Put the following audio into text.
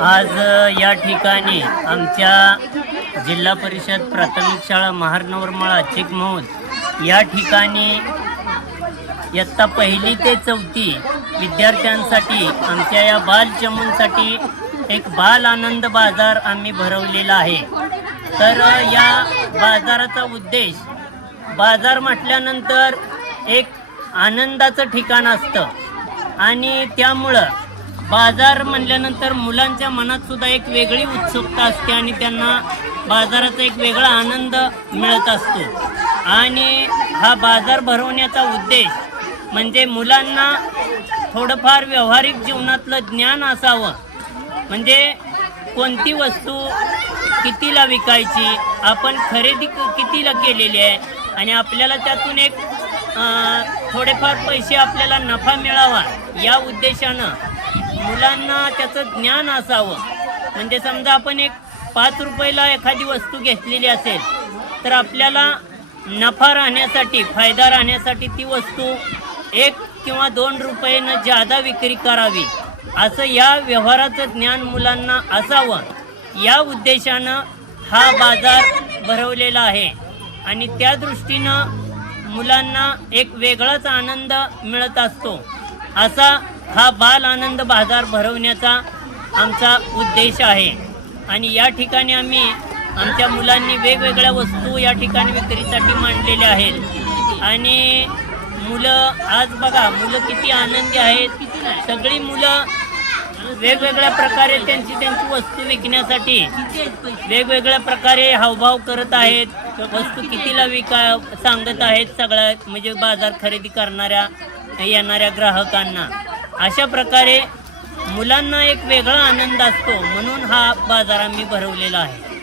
आज या ठिकाणी आमच्या जिल्हा परिषद प्राथमिक शाळा महारनवरमाळा चिकमौद या ठिकाणी इयत्ता 1ली ते 4थी विद्यार्थ्यांसाठी आमच्या या बालचमूंसाठी एक बाल आनंद बाजार आम्ही भरवलेला आहे। तर या बाजाराचा उद्देश, बाजार म्हटल्यानंतर एक आनंदाचं ठिकाण असतं आणि त्यामुळं बाजार म्हणल्यानंतर मुलांच्या मनात सुद्धा एक वेगळी उत्सुकता असते आणि त्यांना बाजाराचा एक वेगळा आनंद मिळत असतो। आणि हा बाजार भरवण्याचा उद्देश म्हणजे मुलांना थोडंफार व्यावहारिक जीवनातलं ज्ञान असावं, म्हणजे कोणती वस्तू कितीला विकायची, आपण खरेदी कितीला केलेली आहे आणि आपल्याला त्यातून एक थोडेफार पैसे आपल्याला नफा मिळावा या उद्देशानं मुलांना त्याचं ज्ञान असावं। म्हणजे समजा आपण एक 5 रुपयाला एखादी वस्तू घेतलेली असेल तर आपल्याला नफा राहण्यासाठी, फायदा राहण्यासाठी ती वस्तू 1 किंवा 2 रुपयानं जादा विक्री करावी, असं या व्यवहाराचं ज्ञान मुलांना असावं या उद्देशानं हा बाजार भरवलेला आहे। आणि त्या दृष्टीनं मुलांना एक वेगळाच आनंद मिळत असतो। असा हा बाल आनंद बाजार भरवण्याचा आमचा उद्देश आहे। आणि या ठिकाणी आम्ही आमच्या मुलांनी वेगवेगळ्या वस्तू या ठिकाणी विक्रीसाठी मांडलेल्या आहेत आणि मुलं आज बघा, मुलं किती आनंदी आहेत। सगळी मुलं वेगवेगळ्या प्रकारे त्यांची वस्तू विकण्यासाठी वेगवेगळ्या प्रकारे हावभाव करत आहेत, वस्तू कितीला सांगत आहेत सगळ्या, म्हणजे बाजार खरेदी करणाऱ्या येणाऱ्या ग्राहकांना। अशा प्रकारे मुलांना एक वेगळा आनंद असतो, म्हणून हा बाजार आम्ही भरवलेला आहे।